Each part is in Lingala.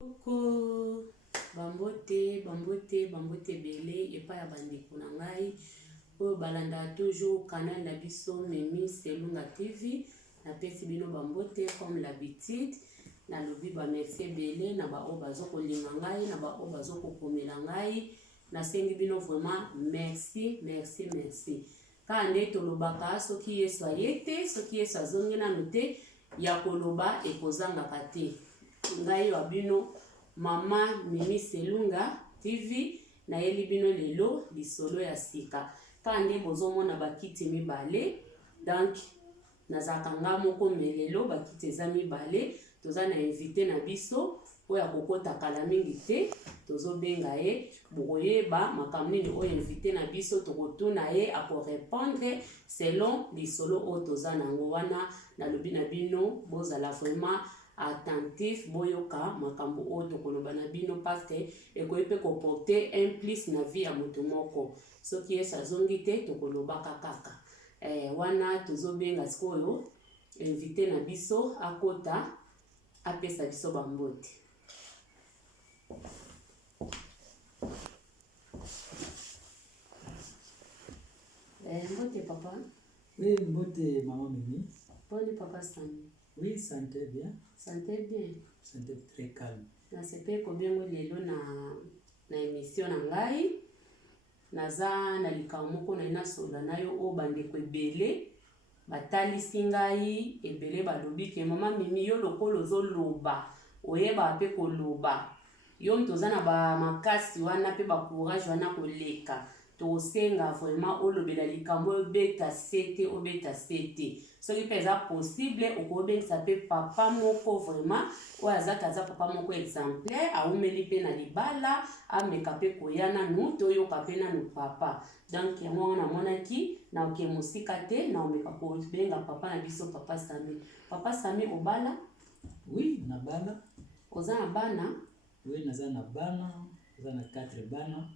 Coucou, bambote belé et pas ya bandeko na ngai oyo balanda toujours canal na biso Mimi Selunga TV na pesi bino bambote comme l'habitude na lobi ba merci belé na ba o bazoko linga ngai na ba o bazoko komela ngai na sengi bino vraiment merci kande tolobaka soki Yesu ayete soki Yesu azongi nanu te ya koloba ekozanga kate ngai wa bino Mama Mimi Selunga TV na yeli bino lelo lisolo ya sika kande bozomona bakiti mibale donc nazakanga moko melelo bakiti eza mibale toza na invité na biso oya kokota kala mingi te tozobenga ye boyeba makambo nini oyo invité na biso tokotuna ye ako répondre selon lisolo oyo toza nango wana na lobi na bino bozala vraiment attentif boyoka makambo oyo tokoloba na bino parce que ekoyi pe koporter un plus na vie ya moto moko soki Yesu azongi te tokolobaka kaka wana tozobenga sikoyo invité na biso akota apesa biso bambote. Mbote papa. Oui, mbote maman Mimi. Bonne papa Sami. Oui, santé bien. Santé bien. Santé très calme. Na sepe ko bengo lelo na émission na ngai. Naza na likambo moko na ina sola na yo o bandeko ebele batalisi ngai ebele balobi ke mama Mimi yo lokolo zoloba oyeba pe koloba yo mtoza na ba makasi wana pe ba courage wana koleka tosenga vraiment olobela likambo obeta sete soki pe eza possible okobengisa pe papa moko vraiment oyo aza papa moko exemplaire aumeli pe na libala ameka pe koyana nu toyoka pe nanu papa donc yango wana namonaki na oke mosika te na omeka kobenga papa na biso papa Sami. Papa Sami obala? Oui, na bana. Oza na bana? Oui, naza na bana, naza na 4 bana.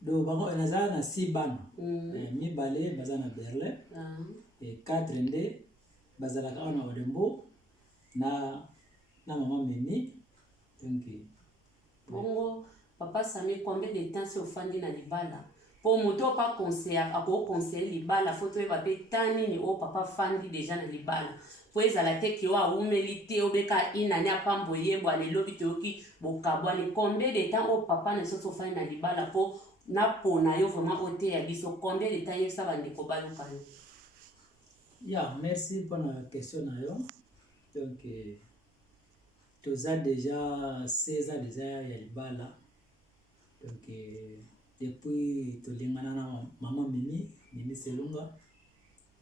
Do bango naza na 6 bana. Mibale baza na Berlin. Et 4 nde bazalaka na Odembo na maman Mimi. Donc bongo papa Sami combien de temps au fandi na libala? Pour moto pas conseiller ako conseiller libala photo e ba pe tani ni o papa fandi déjà na libala. Po ezala te ki wa umeli obeka inani apambo yebo alelo bitoki bokabwani combien de temps au papa ne soso fandi na libala po na pona yo vraiment ote ya biso combien de temps yesa bandeko baluka yo? Yeah, merci pour la question na yo. Donc toza déjà 16 ans déjà ya libala. Donc depuis tolingana na maman Mimi Selunga.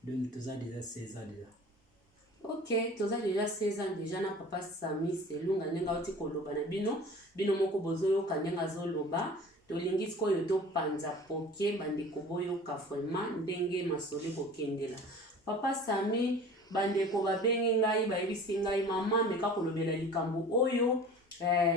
Donc toza déjà 16 ans déjà. Ok, toza déjà 16 ans déjà na papa Sami Selunga nenga oti koloba na bino moko bozoyo kanenga zoloba tolingi koyo to panza poke bandeko boyoka vraiment ndenge masole kokendela. Papa Sami bandeko babengi ngai bayebisi ngai mama meka kolobela likambo oyo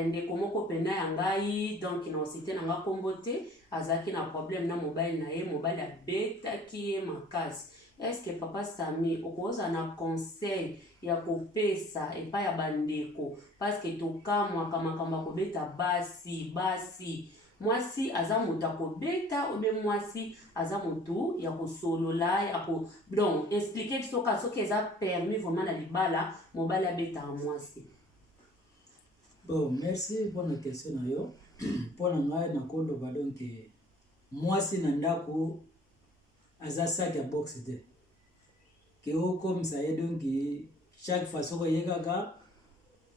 ndeko moko pena ya ngai donc na osite na nga kombo te azaki na problème na mobile na ye mobile abetaki ye makasi. Est-ce que papa Sami okoza na conseil ya kopesa epa ya bandeko parce que tokamwaka makambo kobeta basi mwasi aza moto akobeta obe mwasi aza moto ya kosolola ya ko donc expliquer biso ka soki eza permis vraiment na libala mobile abeta mwasi. Bon, merci pour la question na yo. Pour ngai na koloba donc mwasi na ndako aza sac ya box te. Ke o comme ça et donc chaque fois soko yekaka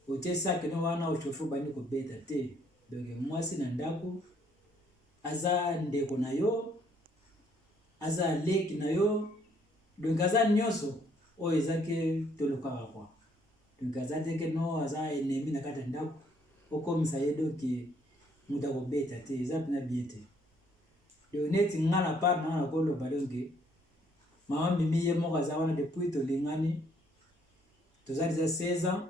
o te sac no wana o chofu bani ko beta te. Donc mwasi na ndako aza ndeko na yo aza leki na yo donc aza nyonso o ezake toloka kwa. Donc aza te ke no aza ennemi na kata ndako o comme ça et donc muta ko beta te eza pina biete. Le neti ngala part na ko lo balonge maman Mimi ye moko aza wana depuis tolingani toza déjà 16 ans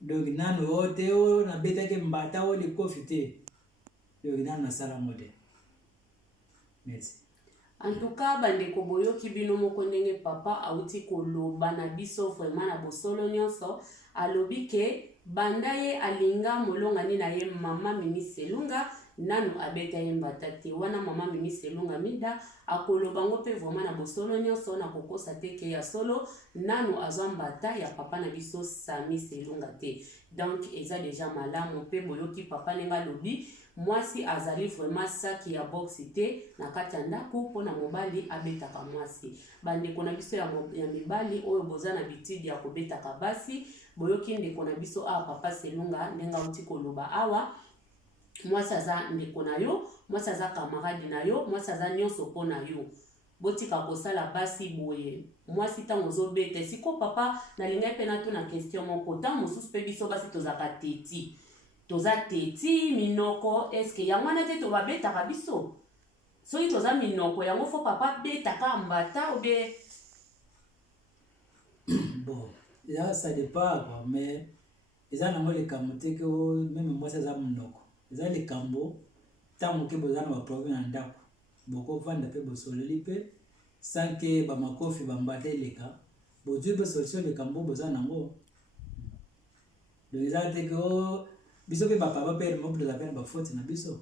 donc nanu ote o na beta ke mbata o le profiter donc nanu na sala mode. Merci. En tout cas bandeko boyoki bino moko ndenge papa auti koloba na biso vraiment na bosolo nyonso alobi ke banda ye alinga molongani na ye mama Mimi Selunga nanu abeta ye mbata te wana mama Mimi Selunga mida akoloba ngo pe vraiment na bosolo nyonso na kokosa te ke ya solo nanu azwa mbata ya papa na biso Sami Selunga te. Donc eza déjà malamu pe boyoki papa nenga lobi mwasi azali vraiment saki ya box te na kati ya ndako mpona mobali abetaka mwasi. Bandeko na biso ya mibali oyo boza na bitidi ya kobetaka basi boyoki ndeko na biso papa Selunga ndenga uti koloba awa mwasi aza ndeko na yo, mwasi aza camarade na yo, mwasi aza nyonso mpo na yo. Botika kosala basi boye mwasi ntango ozobeta siko papa nalingai mpe natuna question moko ntango mosusu mpe biso basi tozaka teti toza teti minoko eske yango wana te tobabetaka biso soki toza minoko yango fo papa betaka mbata obe bon ça dépend quoi mais eza nango likambo te ke meme mwasi aza minoko eza likambo ntango ke boza na baproblème na ndako bokovanda mpe bosololi mpe sanke bamakofi bambata eleka bozwi mpe solution likambo boza nango. Donc eza te ke biso mpe bapapa mpe mobotoza mpe na bafaute na biso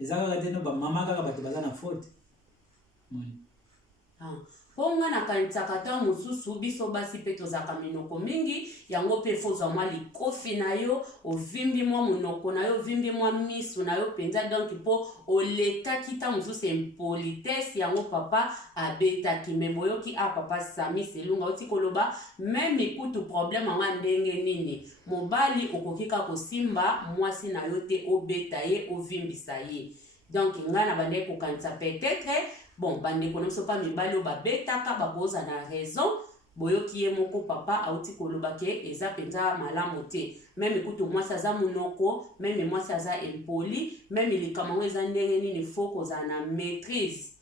eza kaka te no bamama kaka bato baza na faute. Po nga nakanisaka ntango mosusu biso basi mpe tozalaka minoko mingi yango mpe fozwa mwa likofi na yo ovimbi mwa monoko na yo ovimbi mwa misu na yo mpenza donc mpo olekaki ntango mosusu impolitesse yango papa abetaki me boyoki papa Sami Selunga oti koloba meme kutu problème anga ndenge nini mobali okoki kaka kosimba mwasi na yo te obeta ye ovimbisa ye. Donc nga na bandeki kokanisa peut-être bon bandeko na biso pa mibali oyo babetaka bakoza na raison boyoki ye moko papa auti koloba ke eza mpenza malamu te meme kutu mwasi aza monoko meme mwasi aza impoli meme likambo eza ndenge nini fo kozala na maîtrise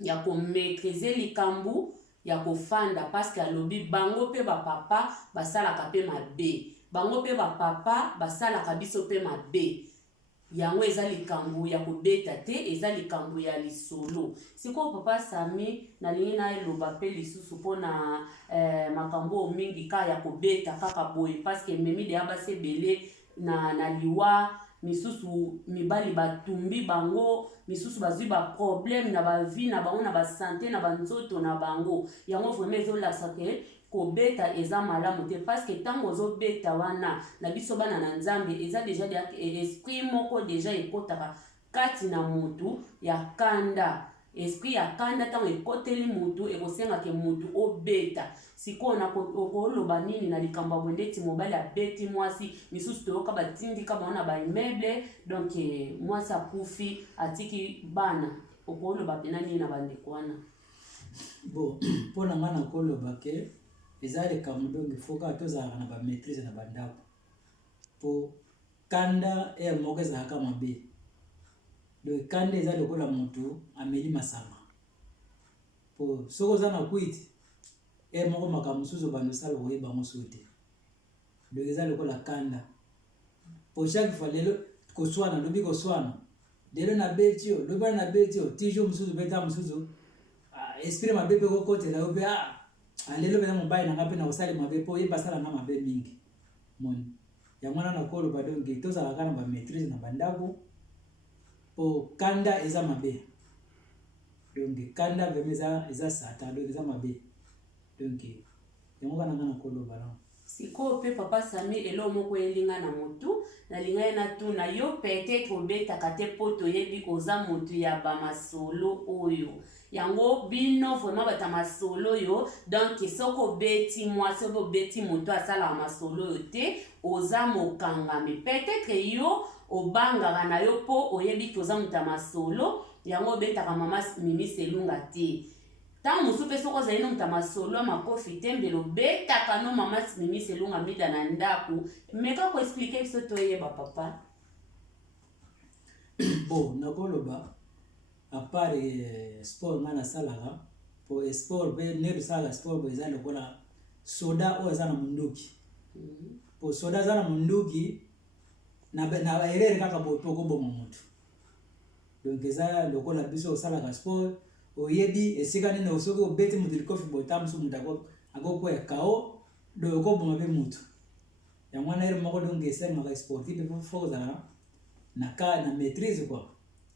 ya komaîtrise likambo ya kofanda paske alobi bango mpe bapapa basalaka mpe mabe bango mpe bapapa basalaka biso mpe mabe yango eza likambo ya kobeta te eza likambo ya lisolo. Siko papa Sami nalingi na eloba mpe lisusu mpona makambo mingi ka ya kobeta kaka boye paske memi deya basi ebele na liwa misusu mibali batumbi bango misusu bazwi baproblème na bavi na bango na basante na banzoto na bango yango vraiment ezolakisa ke kobeta eza malamu te paske ntango ozobeta wana na biso bana na Nzambe eza deja esprit moko deja ekotaka kati na mutu ya kanda esprit ya kanda ntango ekoteli mutu ekosengaka mutu obeta sikoyo nakoloba nini na likambo ya bwendeti mobali abeti mwasi misusu toyoka batindika baona baimmeuble donc mwasi akufi atiki bana okoloba pena nini na bandeko wana. Bon mpona nga nakoloba ke eza likambo donc il faut kaka tozalaka na bamaîtrise na bandako mpo kanda moko ezalaka mabe donc kanda eza lokola motu ameli masanga mpo soki oza na kwiti moko makambo mosusu bandosala koyeba yango so te donc eza lokola kanda mpo chaque fois lelo koswana lobi koswana lelo nabeti yo lobi wana nabeti yo tijo mosusu beta mosusu esprit mabe mpe kokotela yo mpe lelo pena mobali nanga mpe na kosala mabe mpo yeba asala nga mabe mingi moni yango wana nakoloba donc tozalaka na bamaîtrise na bandako mpo kanda eza mabe donc kanda vraimen eza satan donc eza mabe donc yango wana nga nakoloba na sikoyo mpe papa Sami elo moko elinga na motu nalinga ye natuna yo peut-être obetaka te mpo toyebi oza motu ya bamasolo oyo yango bino vraiment bata masolo oyo donc soko obeti mwasi obe obeti motu asalaka masolo oyo te oza mokangami peut-être yo obangaka na yo mpo oyebi ke oza motu ya masolo yango obetaka mama Mimi Selunga te ntango mosusu mpe soko ozali no moto ya masolo makofi te mbelo obetaka no mama Mimi Selunga mida na ndako meka koexplike biso toyeba papa. Bon nakoloba à part sport nga nasalaka po sport mpe nde tosalaka sport bo eza lokola soda oyo eza na monduki po soda aza na monduki na erreur kaka boye mpe okoboma motu donc eza lokola biso osalaka sport oyebi esika nini soki obeti motu likofi boye ta mosusu motu akokwea kao donc okoboma mpe motu yango wana ere moko donc esengaka sportif mpe fo kozala na ka na maîtrise quoi.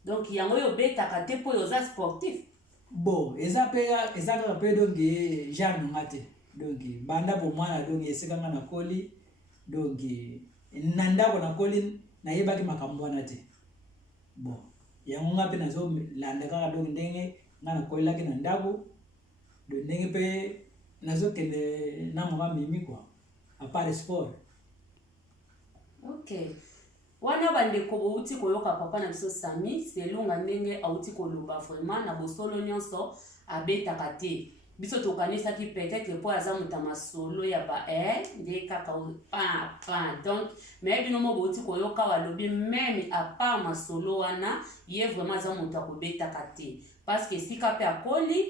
Donc yango oyo obetaka te mpo oyo oza sportif. Bon eza kaka mpe donc genre nanga te donc banda bomwana donc esika nga nakoli donc na ndako nakoli nayebaki makambo wana te. Bon yango nga mpe nazolanda kaka donc ndenge nga nakolelaki na ndako donc ndenge mpe nazokende na mama mimi quoi à part sport. Ok, wana bandeko bouti koyoka papa na biso Sami selonga ndenge auti koloba vraiment na bosolo nyonso abetaka te. Biso tokanisaki peut-être po aza muta masolo ya ba nde kaka donc mais bino mo bouti koyoka walobi même à part masolo wana ye vraiment aza muta kobetaka te parce que sika pe akoli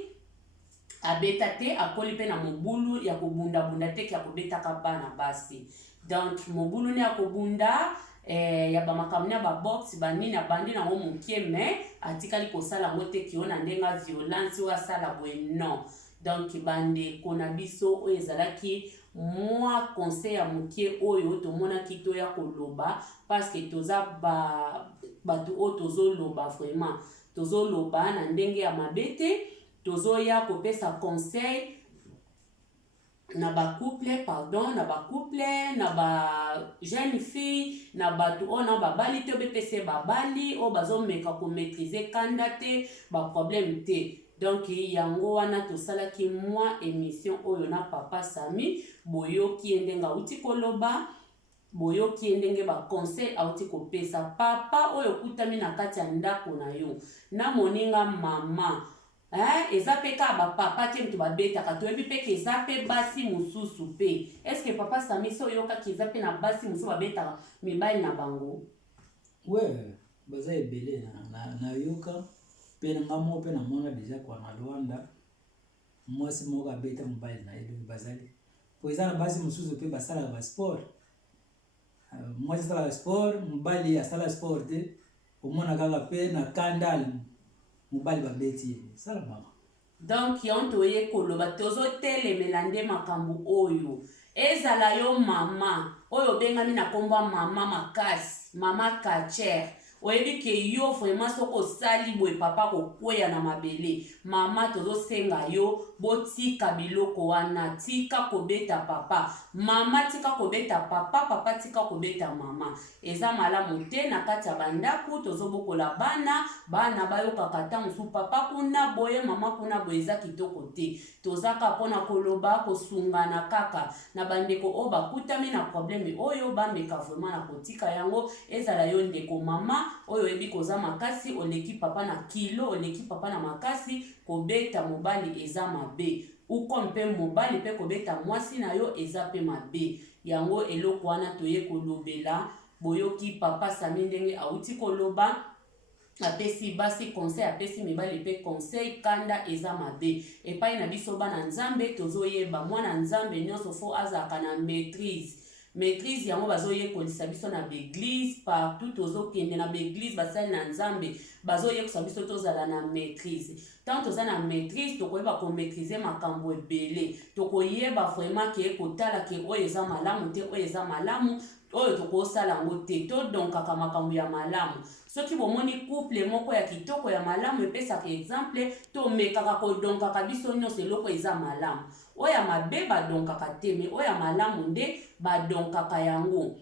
abeta te akoli pe na mobulu ya kobunda te ya kobetaka bana basi. Donc mobulu ne akobunda ya bamakamnya ba box banini abandi nango mokie mais atikali kosala ngo te kiona ndenga violence wa sala bwe non. Donc bande kona biso oyo ezalaki moi conseil ya mokie oyo tomona kito ya koloba parce que toza batu o tozoloba vraiment tozoloba na ndenge ya mabete tozoya kopesa conseil na ba couple na ba jeune fille na batu ona babali te bepese babali o bazomeka ko maîtriser kanda te ba problème te. Donc yango wana tosalaki moi émission oyo na papa Sami boyoki ndenga uti koloba boyoki ndenge ba conseil auti kopesa papa oyo kutami na kati ya ndako na yo na moninga mama eza pe ka ba papa te mtu babetaka toyebi pe ke eza pe basi mususu pe. Est-ce que papa Sami so yoka ke eza pe na basi mususu babetaka mibali na bango? Ouais, baza ebele na yoka pe na ngamo pe na mona déjà kwa na Luanda mwasi moko abeta mobali na yedo bazali po eza na basi mususu pe basala ba sport. Mwasi sala sport mobali asala sport te omona kaka pe na kandal mobali babeti sala mama. Donc yonto ye koloba tozo telemela nde makambo oyo ezala yo mama oyo bengami na komba mama makasi mama kacher oyebi ke yo vraiment soko sali boye papa kokweya na mabele mama tozo senga yo botika biloko wana tika kobeta papa mama tika kobeta papa papa tika kobeta mama eza malamu te na kati ya bandaku tozo bokola bana bayoka kata musu papa kuna boye mama kuna boye eza kitoko te tozaka pona koloba kosungana kaka na bandeko o bakutami na problème oyo bameka vraiment na kotika yango ezala yo ndeko mama oyo ebi koza makasi oleki papa na kilo oleki papa na makasi kobeta mobali eza mabe uko mpe mobali pe kobeta mwasi na yo eza pe mabe yango eloko wana toye kolobela boyoki papa Sami ndenge auti koloba apesi basi conseil apesi mibali pe conseil kanda eza mabe epai na biso bana nzambe tozoyeba mwana nzambe nyonso fo azaka na maîtrise yango bazoyekolisa biso na beglise partout tozokende na beglise basali na nzambe bazoyekosa biso tozala na maîtrise tant toza na maîtrise tokoyeba komaîtrize makambo ebele tokoyeba vraiment ke kotala ke oyo eza malamu te oyo eza malamu oyo tokosala yango te todonkaka makambo ya malamu soki bomoni couple moko ya kitoko ya malamu epesaka exemple tomekaka kodonkaka biso nyonso eloko eza malamu oyo ya mabe badonkaka te me oyo ya malamu nde badonkaka yango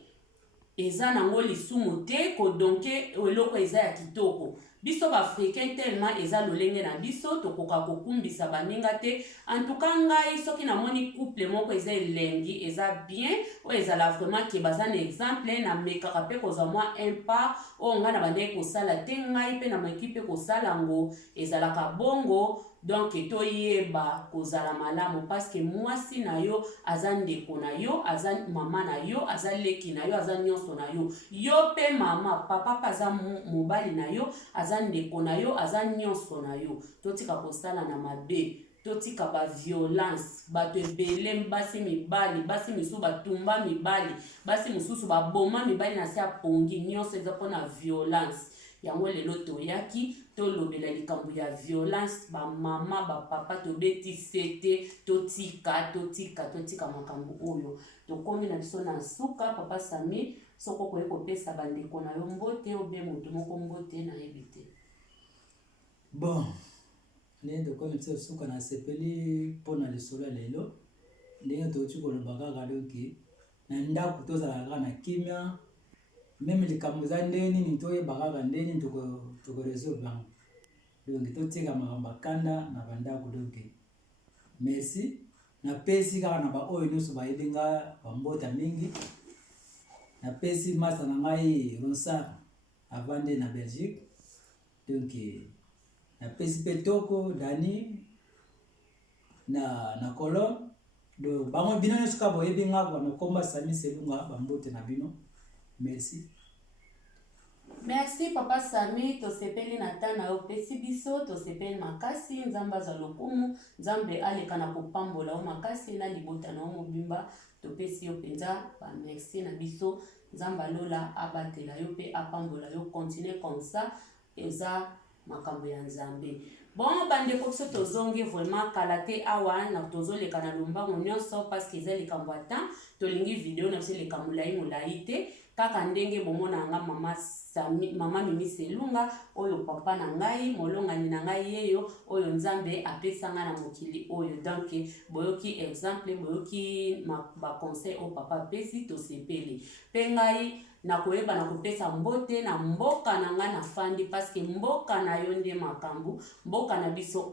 eza nango lisumu te kodonke eloko eza ya kitoko biso baafricain tellement eza lolenge na biso tokoka kokumbisa baninga te en tout cas ngai soki namoni couple moko eza elengi eza bien oyo ezala vraiment ke baza na exemple na mekaka pe kozwa mwa impact oyo ngai na bandeki kosala te ngai pe na maki pe kosala ngo ezalaka bongo donc toyeba kozala malamu parce que mwasi na yo aza ndeko na yo aza mama na yo aza leki na yo aza nyonso na yo yo pe mama papa pa aza mobali na yo aza ndeko na yo aza nyonso na yo totika kosala na mabe totika ba violence bato ebele basi mibali basi misu batumba mibali basi mususu baboma mibali na se apongi nyonso eza pona violence yango lelo toyaki tolobela likambo ya violence bamama bapapa tobeti sete totika makambo oyo tokomi na biso na suka. Papa Sami soko koye kopesa bandeko na yo mbote obe moto moko mbote na yebi te. Bon, ndenge tokomi biso suka na sepeli mpona lisolo lelo ndenge toki koloba kaka doki na ndako tozala kaka na kimia meme likambo za ndenge nini toyeba kaka ndenge nini tokoresolve yango donc totika makambo akanda na bandako donc merci napesi kaka na baoyo nyonso bayebi nga bambota mingi. Napesi masa na ngai Ronsard avande na Belgique donc napesi mpe Toko Dani na Colombe donc bango bino nyonso kaka boyebi nga banakomba Sami Selunga bambote na bino. Merci. Merci Papa Sami, tosepeli na tana yo pesi biso, tosepeli makasi, nzamba za lokumu, nzambe aleka na kopambola o makasi na libota na o mobimba, topesi yo penza, ba merci na biso, nzamba lola abatela yo pe apambola yo, continue comme ça, eza makambo ya nzambe. Bon, bandeko biso tozongi vraiment kalate awa na tozoleka na lombango nyonso parce que eza likambo ata tolingi video na biso likambo molai te. Kaka ndenge bomona nga mama Mimi Selunga oyo papa na ngai molongani na ngai yeyo oyo nzambe apesanga na mokili oyo. Donc boyoki exemple boyoki ba conseil o papa pesi tosepeli pe ngai na koyeba na kopesa mbote na mboka na nga na fandi parce que mboka na yo nde makambu mboka na biso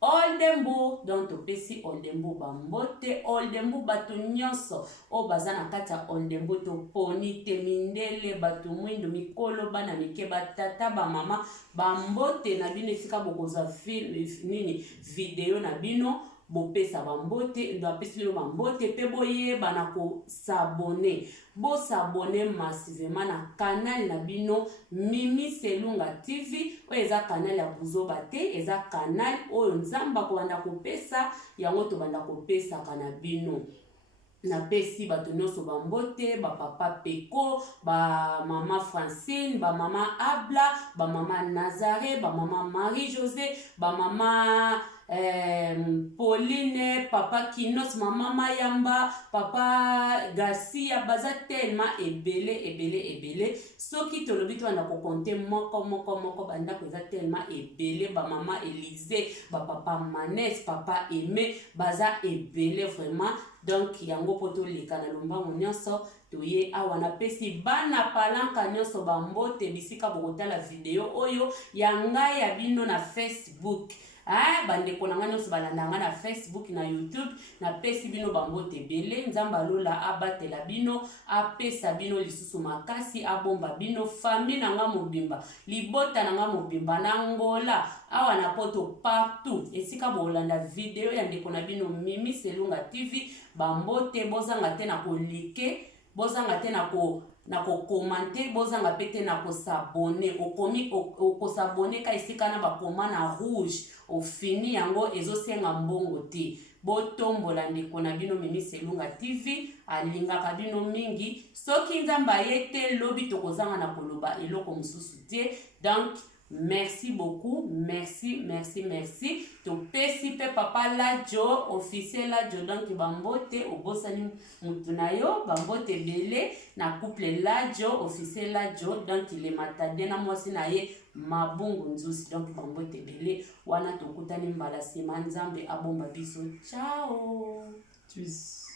Oldenburg donc topesi Oldenburg bambote Oldenburg bato nyonso o baza na kati ya Oldenburg toponi te mindele bato mwindo mikolo bana mike batata bamama bambote na bino esika bokozwa nini video na bino bopesa bambote ndo apesi bino bambote pe boyeba na kosabone bosabone massivement na canal na bino Mimi Selunga TV oyo eza canal ya buzoba te eza canal oyo nzamba kobanda kopesa yango tobanda kopesaka na bino. Napesi bato nyonso bambote bapapa Peko bamama Francine bamama Abla bamama Nazare bamama Marie-José bamama Pauline papa Kinos mama Mayamba papa Garcia baza tellement ebele soki tolobi tobanda kokonte moko banda koza tellement ebele bamama Elise bapapa Manes papa Aimé baza ebele vraiment. Donc yango poto leka na lombango nyonso toye awa napesi bana palanka nyonso bambote bisika bokotala video oyo ya ngai ya bino na Facebook. Bandeko na nga nyonso balandanga na Facebook na YouTube napesi bino bambote ebele nzamba lola abatela bino apesa bino lisusu makasi abomba bino famille na nga mobimba libota na nga mobimba na Angola awa na poto partout esika bolanda video ya ndeko na bino Mimi Selunga TV bambote bozanga te na kolike bozanga te na komante bozanga pete na kosabone okomi okosabone ka esika na bakoma na rouge ofini yango ezosenga mbongo te botombola ndeko na bino Mimi Selunga TV alingaka bino mingi soki nzamba yete lobi tokozanga na koloba eloko mususu te. Donc merci beaucoup, merci. Topesi pe papa Lajo, officiel Lajo, donc bambote obosani mutunayo, bambote bele na couple Lajo, officiel Lajo, donc il est matadé na mwasi na ye mabungu nzusi, donc bambote bele wana tokutani mbala sima nzambe abomba biso. Ciao. Tschüss.